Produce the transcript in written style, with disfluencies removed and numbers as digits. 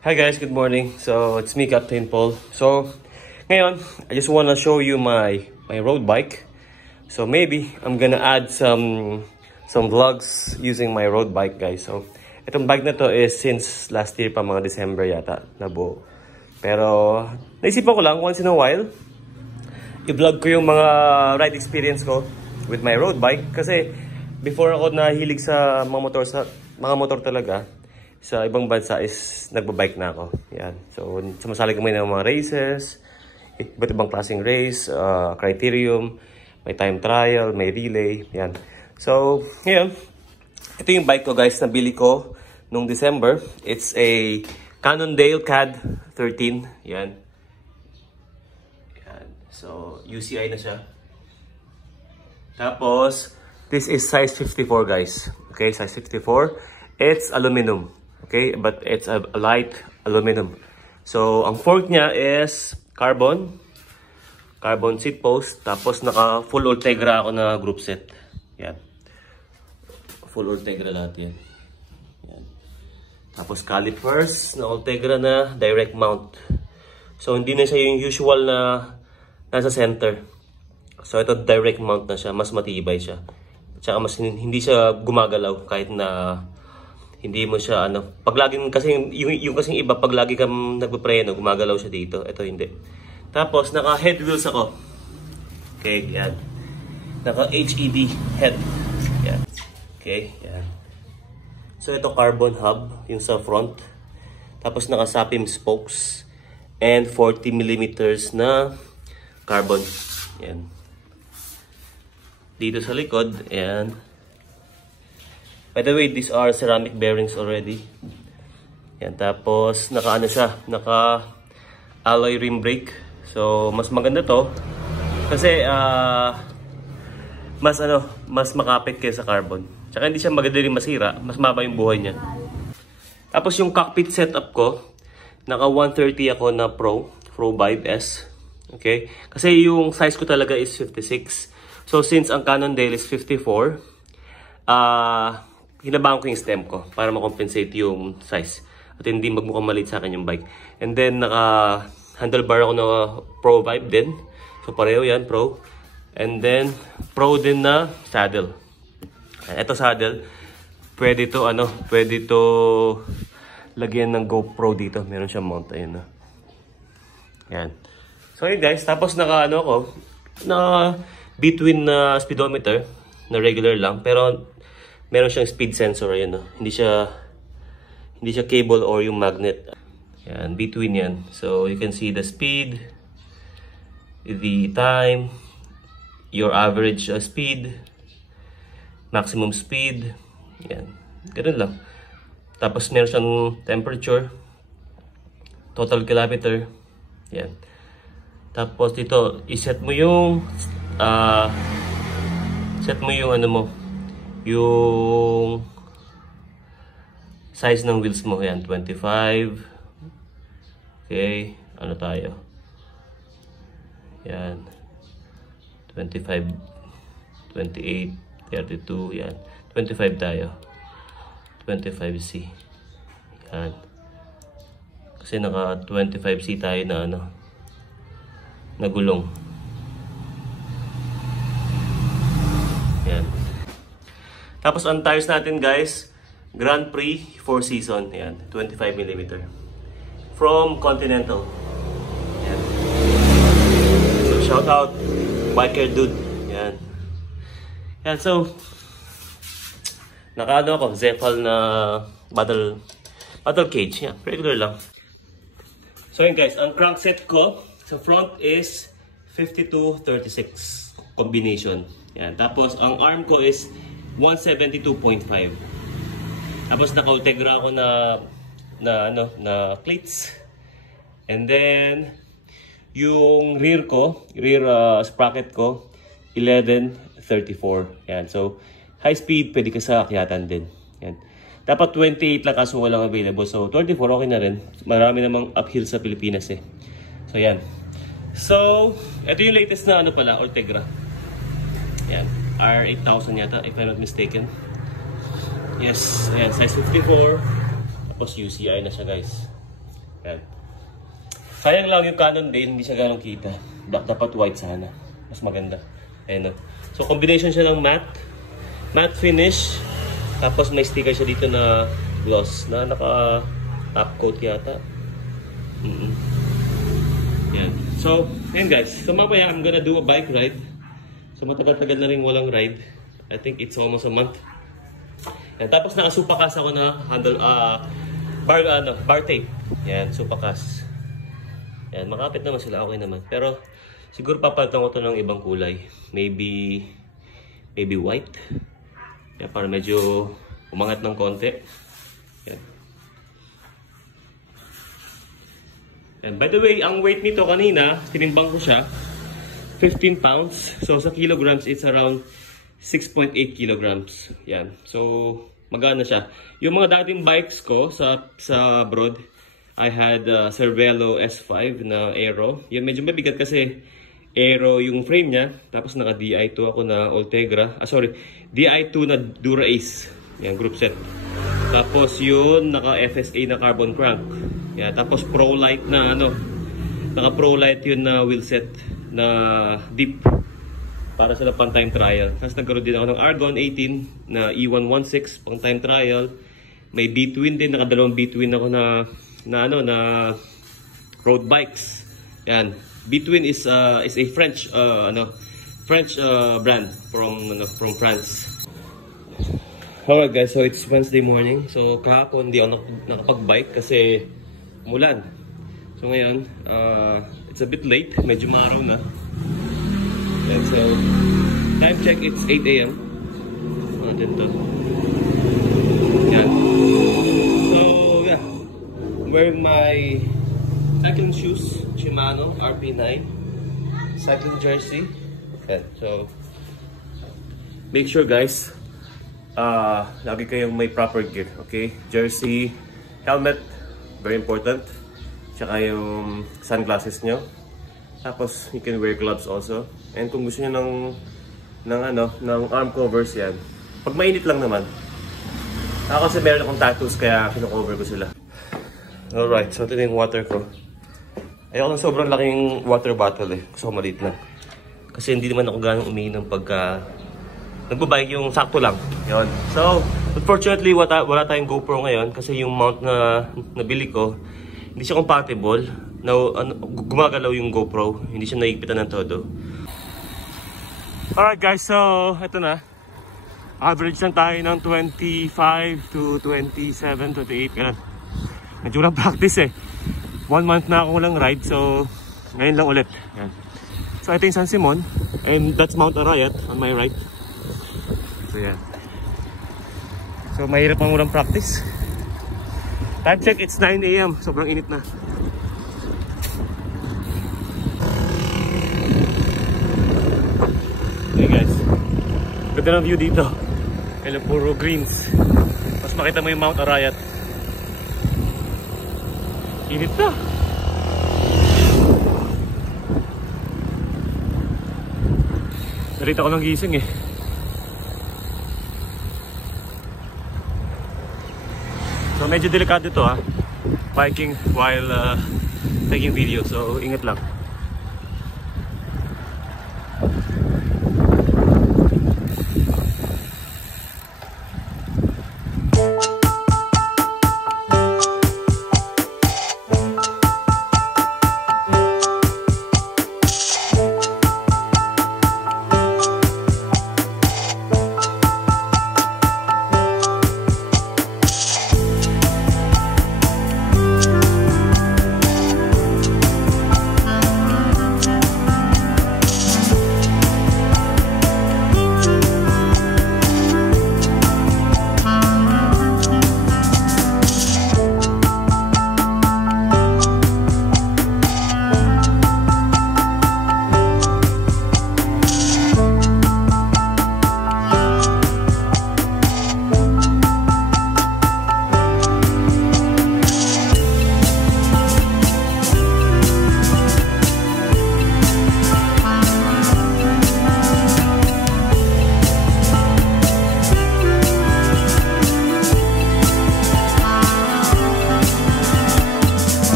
Hi guys, good morning. So it's me, Captain Paul. So ngayon, I just wanna show you my road bike. So maybe I'm gonna add some vlogs using my road bike, guys. So itong bike na to is since last year pa, mga December yata nabuo. Pero naisipan ko lang once in a while i-vlog ko yung mga ride experience ko with my road bike kasi before ako nahilig sa mga motor talaga. Sa ibang bansa is nagbabike na ako. Yan. So, sumasali kami ng mga races, iba't ibang klaseng race, criterium, may time trial, may relay. Yan. So, ngayon, ito yung bike ko guys, nabili ko nung December. It's a Cannondale CAD 13. Yan. Yan. So, UCI na siya. Tapos, this is size 54 guys. Okay, size 54. It's aluminum. Okay, but it's a light aluminum. So, ang fork niya is carbon seat post. Tapos, naka full Ultegra ako na group set. Yan. Full Ultegra lahat yan. Yan. Tapos, calipers na Ultegra na direct mount. So, hindi na siya yung usual na nasa center. So, ito direct mount na siya. Mas matibay siya. Tsaka mas hindi siya gumagalaw kahit na hindi mo siya pag laging kasi yung kasing iba pag lagi kang nagpepreno gumagalaw siya dito. Ito hindi. Tapos naka head wheels ako. Okay, yan. Naka HED head. Yan. Okay, yan. So ito carbon hub yung sa front. Tapos naka SAPIM spokes and 40 millimeters na carbon. Yan. Dito sa likod, ayan. By the way, these are ceramic bearings already. Yan, tapos naka alloy rim brake. So, mas maganda to kasi mas makapit kaysa carbon. Tsaka hindi siya magadaling masira, mas maba yung buhay niya. Tapos yung cockpit setup ko, naka 130 ako na Pro Vibe S. Okay? Kasi yung size ko talaga is 56. So, since ang Cannondale is 54, hinabahan ko yung stem ko para makompensate yung size. At hindi magmukhang maliit sa akin yung bike. And then, naka-handlebar ako na Pro Vibe din. So, pareho yan, Pro. And then, Pro din na saddle. Ito saddle, pwede to lagyan ng GoPro dito. Meron siyang mount, ayun na. Yan. So, yun guys. Tapos, between na speedometer, na regular lang. Pero, meron siyang speed sensor, ayun, no? Hindi siya cable or yung magnet. Yan, between yan. So, you can see the speed, the time, your average speed, maximum speed. Yan, ganun lang. Tapos, meron siyang temperature, total kilometer. Yan. Tapos, dito, iset mo yung, yung size ng wheels mo. Yan, 25. Okay, ano tayo? Yan, 25, 28, 32. Yan, 25 tayo. 25C. Yan. Kasi naka 25C tayo na na gulong. Yan. Tapos ang tires natin guys, Grand Prix 4 season, yan, 25mm. From Continental. Yan. So shout out biker dude. Yan. Yan, so naka ako, Zephyr na battle cage. Yan, regular lang. So yun guys, ang crankset ko sa front is 52-36 combination. Yan. Tapos ang arm ko is 172.5. Tapos naka-Ultegra ako na cleats. And then yung rear sprocket ko 1134. Yan. So high speed pwede ka sa akyatan din. Yan. Dapat 28 lang kaso walang available. So 24 okay na rin. Marami namang uphill sa Pilipinas eh. So yan. So ito yung latest na Ultegra. Yan. R8000 yata, if I'm not mistaken. Yes, ayan, size 54. Tapos UCI na siya guys. Yan. Sayang lang yung Canon din, hindi siya ganong kita. Dapat white sana. Mas maganda. Ayan o. So combination siya ng matte finish. Tapos may sticker siya dito na gloss na naka top coat yata. Yan. So, ayan guys. So mamaya I'm gonna do a bike ride. So matagal-tagal na rin walang ride. I think it's almost a month. Yan. Tapos nakasupakas ako na handle, bar tape. Yan, supakas. Yan, makapit naman sila. Okay naman. Pero siguro papalitan ko to ng ibang kulay. Maybe white. Yan, para medyo umangat ng konti. Yan. Yan. By the way, ang weight nito kanina, tinimbang ko siya, 15 pounds. So sa kilograms, it's around 6.8 kilograms. Yan. So, magana siya. Yung mga dating bikes ko sa abroad, I had Cervelo S5 na Aero. Yung medyo mabigat kasi Aero yung frame niya. Tapos naka Di2 ako na Ultegra. Di2 na Dura Ace. Yan, group set. Tapos yun, naka FSA na carbon crank. Yan, tapos Pro Light na naka Pro Light yun na wheel set na deep. Para sa pang time trial. Tapos nagkaroon din ako ng Argon 18 na E116 pang time trial. May B-twin din, nakadalawang B-twin ako na road bikes. Yan. B-twin is a French brand from France. Alright guys, so it's Wednesday morning. So kahapon hindi ako nakapag-bike kasi umulan. So ngayon, it's a bit late, medyo maaraw na. And so, time check, it's 8 AM. Natin to. Yan. So, yeah. I'm wearing my cycling shoes, Shimano RP9. Cycling jersey. Yan. So, make sure guys, lagi kayong may proper gear. Okay? Jersey, helmet, very important. Tsaka yung sunglasses nyo. Tapos, you can wear gloves also. And kung gusto nyo ng arm covers yan. Pag mainit lang naman. Ako kasi meron akong tattoos kaya kino-cover ko sila. Alright, so ito na yung water ko. Ayoko ng sobrang laking water bottle eh. Gusto ko maliit lang. Kasi hindi naman ako ganong umiinom pagka nagbabike, yung sakto lang. Yun. So, unfortunately, wala tayong GoPro ngayon kasi yung mount na nabili ko, hindi siya compatible. Gumagalaw yung GoPro. Hindi siya naigpitan ng todo. Alright guys, so ito na. Average lang tayo ng 25 to 27, 28. Ganun. Medyo lang practice eh. 1 month na ako lang ride, so ngayon lang ulit. Yan. So ito yung San Simon. And that's Mount Arayat on my right. So yan. So mahirap ang ulang practice. Time check, it's 9 AM. Sobrang init na. Hey guys, ganda ng view dito. Kaya puro greens. Mas makita mo yung Mount Arayat. Init na. Narita ko ng gising eh. So medyo delikado ito biking while taking video. So ingat lang.